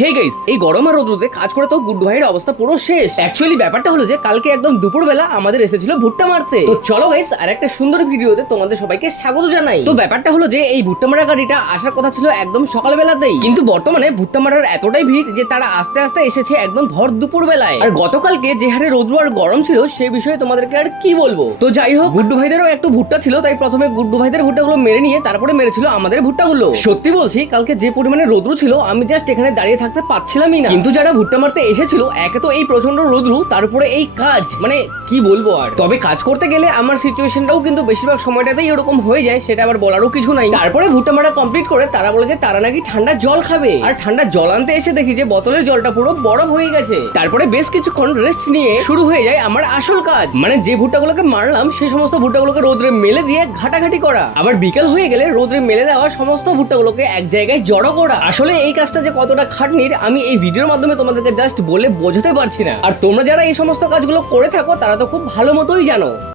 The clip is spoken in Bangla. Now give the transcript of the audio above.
হে গাইস, এই গরম আর রোদ্রুতে কাজ করে তো গুড্ডু ভাইয়ের অবস্থা পুরো শেষ। অ্যাকচুয়ালি ব্যাপারটা হলো যে কালকে একদম দুপুরবেলা আমাদের এসেছিল ভুট্টা মারতে। তো চলো গাইস, আর একটা সুন্দর ভিডিওতে তোমাদের সবাইকে স্বাগত জানাই। তো ব্যাপারটা হলো যে এই ভুট্টা মারা গাড়িটা আসার কথা ছিল একদম সকালবেলাতেই, কিন্তু বর্তমানে ভুট্টা মারার এতটাই ভিড় যে তারা আস্তে আস্তে এসেছে একদম ভর দুপুর বেলায়। আর গতকালকে যে হারে রোদ্রু আর গরম ছিল সে বিষয়ে তোমাদেরকে আর কি বলবো। তো যাই হোক, গুড্ডু ভাইদেরও একটু ভুট্টা ছিল, তাই প্রথমে গুড্ডু ভাইদের ভুট্টাগুলো মেরে নিয়ে তারপরে মেরেছিল আমাদের ভুট্টাগুলো। সত্যি বলছি, কালকে যে পরিমাণে রোদ্রু ছিল আমি জাস্ট এখানে দাঁড়িয়ে থাকতে পাচ্ছিলামই না। কিন্তু যারা ভুট্টা মারতে এসেছিল, একে তো এই প্রচন্ড রোদ্রু, তারপরে এই কাজ, মানে কি বলবো আর। তবে কাজ করতে গেলে আমার সিচুয়েশনটাও কিন্তু বেশিরভাগ সময়টাতেই এরকম হয়ে যায়, সেটা আবার বলারও কিছু নাই। তারপরে ভুট্টা মারা কমপ্লিট করে তারা বলে যে তারা নাকি ঠান্ডা জল খাবে, আর ঠান্ডা জল আনতে এসে দেখি যে বোতলের জলটা পুরো বরফ হয়ে গেছে। তারপরে বেশ কিছুক্ষণ রেস্ট নিয়ে শুরু হয়ে যায় আমার আসল কাজ, মানে যে ভুট্টাগুলোকে মারলাম সেই সমস্ত ভুট্টাগুলোকে রোদ্রে মেলে দিয়ে ঘাটাঘাটি করা, আবার বিকেল হয়ে গেলে রোদ্রে মেলে দেওয়া সমস্ত ভুট্টাগুলোকে এক জায়গায় জড়ো করা। আসলে এই কাজটা যে কতটা খাটনির আমি এই ভিডিওর মাধ্যমে তোমাদেরকে জাস্ট বলে বোঝাতে পারছি না। আর তোমরা যারা এই সমস্ত কাজগুলো করে থাকো তারা তো খুব ভালো মতোই জানো।